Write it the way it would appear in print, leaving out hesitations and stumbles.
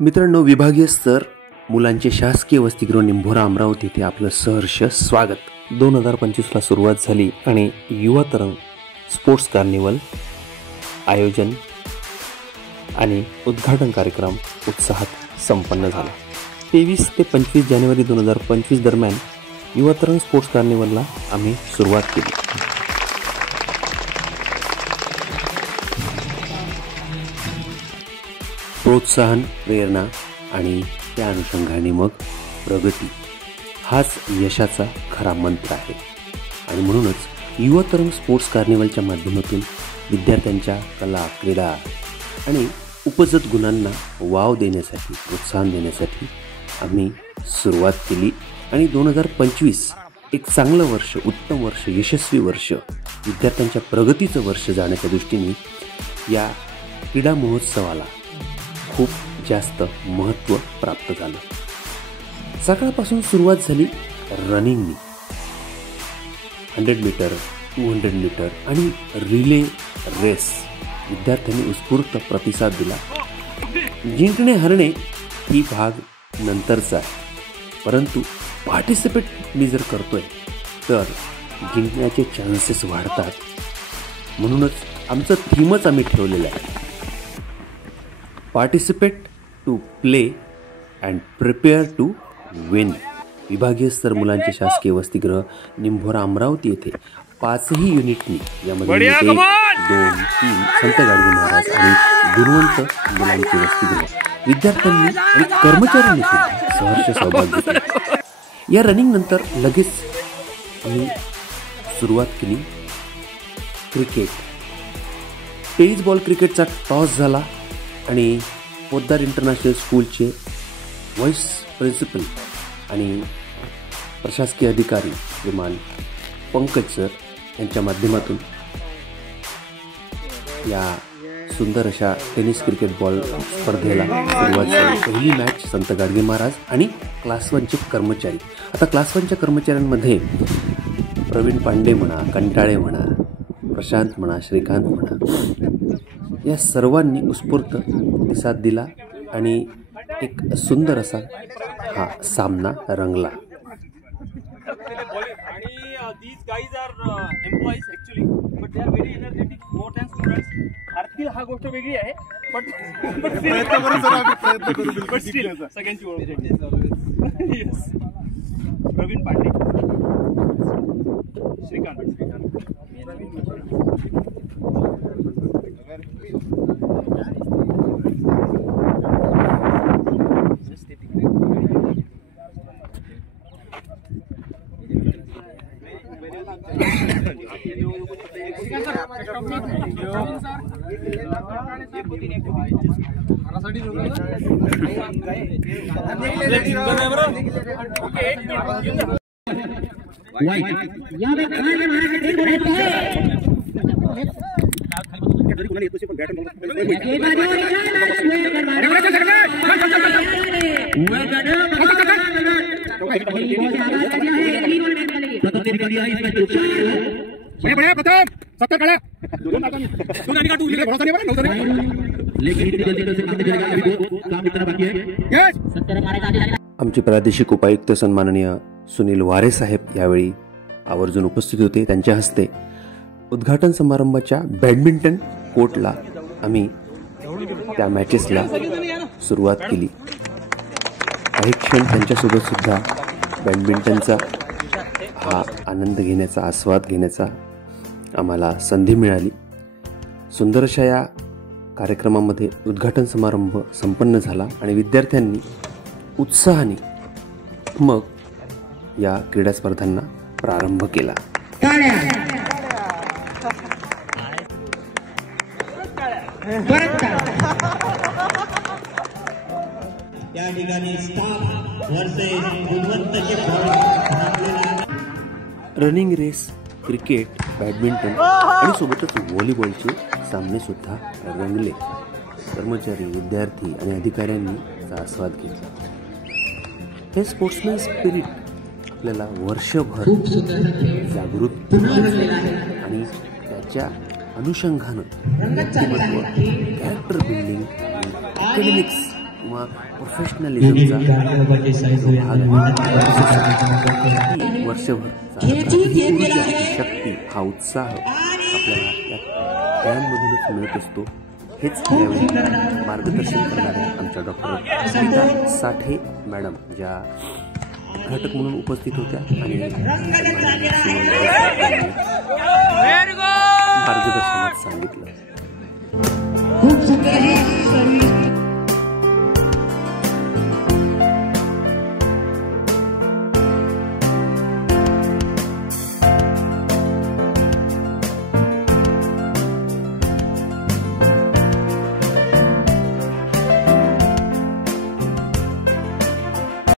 मित्रांनो, विभागीय स्तर मुलांचे शासकीय वसतिगृह निंभोरा अमरावती येथे आपलं सहर्ष स्वागत. 2025ला सुरुवात झाली आणि युवा तरंग स्पोर्ट्स कार्निवल आयोजन आणि उद्घाटन कार्यक्रम उत्साहात संपन्न झाला. 23 ते 25 जानेवारी 2025 दरम्यान युवा तरंग स्पोर्ट्स कार्निवलला आम्ही सुरुवात केली. प्रोत्साहन, प्रेरणा आणि त्या अनुषंगाने मग प्रगती हाच यशाचा खरा मंत्र आहे. आणि म्हणूनच युवा तरंग स्पोर्ट्स कार्निवलच्या माध्यमातून विद्यार्थ्यांच्या कला, क्रीडा आणि उपजत गुणांना वाव देण्यासाठी, प्रोत्साहन देण्यासाठी आम्ही सुरुवात केली. आणि 2025 एक चांगलं वर्ष, उत्तम वर्ष, यशस्वी वर्ष, विद्यार्थ्यांच्या प्रगतीचं वर्ष जाण्याच्या दृष्टीने या क्रीडा महोत्सवाला खूप जास्त महत्त्व प्राप्त झालं. सकाळपासून सुरुवात झाली रनिंगनी. 100 मीटर, 200 मीटर आणि रिले रेस विद्यार्थ्यांनी उत्स्फूर्त प्रतिसाद दिला. जिंकणे हरणे ही भाग नंतरचा आहे, परंतु पार्टिसिपेट मी जर करतोय तर जिंकण्याचे चान्सेस वाढतात. म्हणूनच आमचं थीमच आम्ही ठेवलेलं आहे, participate to play and prepare to win. विभागीय स्तर मुलांचे शासकीय वसतिगृह निंभोरा अमरावती येथे 5ही युनिटनी, यामध्ये 1, 2, 3 संत गाडगे महाराज आणि गुणवंत मुलांचे वसतिगृह विद्यार्थ्यांनी आणि कर्मचाऱ्यांनी सुद्धा सहर्ष सहभाग घेतला. या रनिंग नंतर लगेच आम्ही सुरुवात केली क्रिकेट. टेनिस बॉल क्रिकेटचा टॉस झाला आणि पोद्दार इंटरनॅशनल स्कूलचे व्हाईस प्रिन्सिपल आणि प्रशासकीय अधिकारी श्रीमान पंकज सर यांच्या माध्यमातून या सुंदर अशा टेनिस क्रिकेट बॉल स्पर्धेला सुरुवात झाली. पहिली मॅच संत गाडगे महाराज आणि क्लास 1चे कर्मचारी. आता क्लास 1च्या कर्मचाऱ्यांमध्ये प्रवीण पांडे म्हणा, कंटाळे म्हणा, प्रशांत म्हणा, श्रीकांत म्हणा, या सर्वांनी उत्स्फूर्त प्रतिसाद दिला आणि एक सुंदर असा हा सामना रंगला. These guys are employees actually, but they are very energetic, more than students. आरतील हा गोष्ट वेगळी आहे, but still सगळ्यांची ओळख. Yes. प्रवीण पांडे, श्रीकांत. आमचे प्रादेशिक उपायुक्त सन्माननीय सुनील वारे साहेब यावेळी आवर्जून उपस्थित होते. त्यांच्या हस्ते उद्घाटन समारंभाच्या बॅडमिंटन कोर्टला आम्ही त्या मॅचेसला सुरुवात केली. काही क्षण त्यांच्यासोबत सुद्धा बॅडमिंटनचा हा आनंद घेण्याचा, आस्वाद घेण्याचा आम्हाला संधी मिळाली. सुंदर अशा या कार्यक्रमामध्ये उद्घाटन समारंभ संपन्न झाला आणि विद्यार्थ्यांनी उत्साहाने मग या क्रीडा स्पर्धांना प्रारंभ केला. या ठिकाणी स्टाफ वर्सेस गुणवंत रनिंग रेस, क्रिकेट, बॅडमिंटन आणि सोबतच व्हॉलीबॉलचे सामने सुद्धा रंगले. कर्मचारी, विद्यार्थी आणि अधिकाऱ्यांनी त्याचा आस्वाद घेतला. हे स्पोर्ट्समॅन स्पिरिट आपल्याला वर्षभर जागृत आणि त्याच्या अनुषंगानं व्यक्तिमत्व, कॅरेक्टर बिल्डिंग, अकॅडमिक्स किंवा प्रोफेशनलिझमचा वर्षभर शक्ती हा उत्साह आपल्याला या खेळांमधूनच मिळत असतो. हेच यावेळी मार्गदर्शन करणाऱ्या आमच्या डॉक्टर स्मिता साठे मॅडम ज्या घटक म्हणून उपस्थित होत्या आणि मार्गदर्शनात सांगितलं.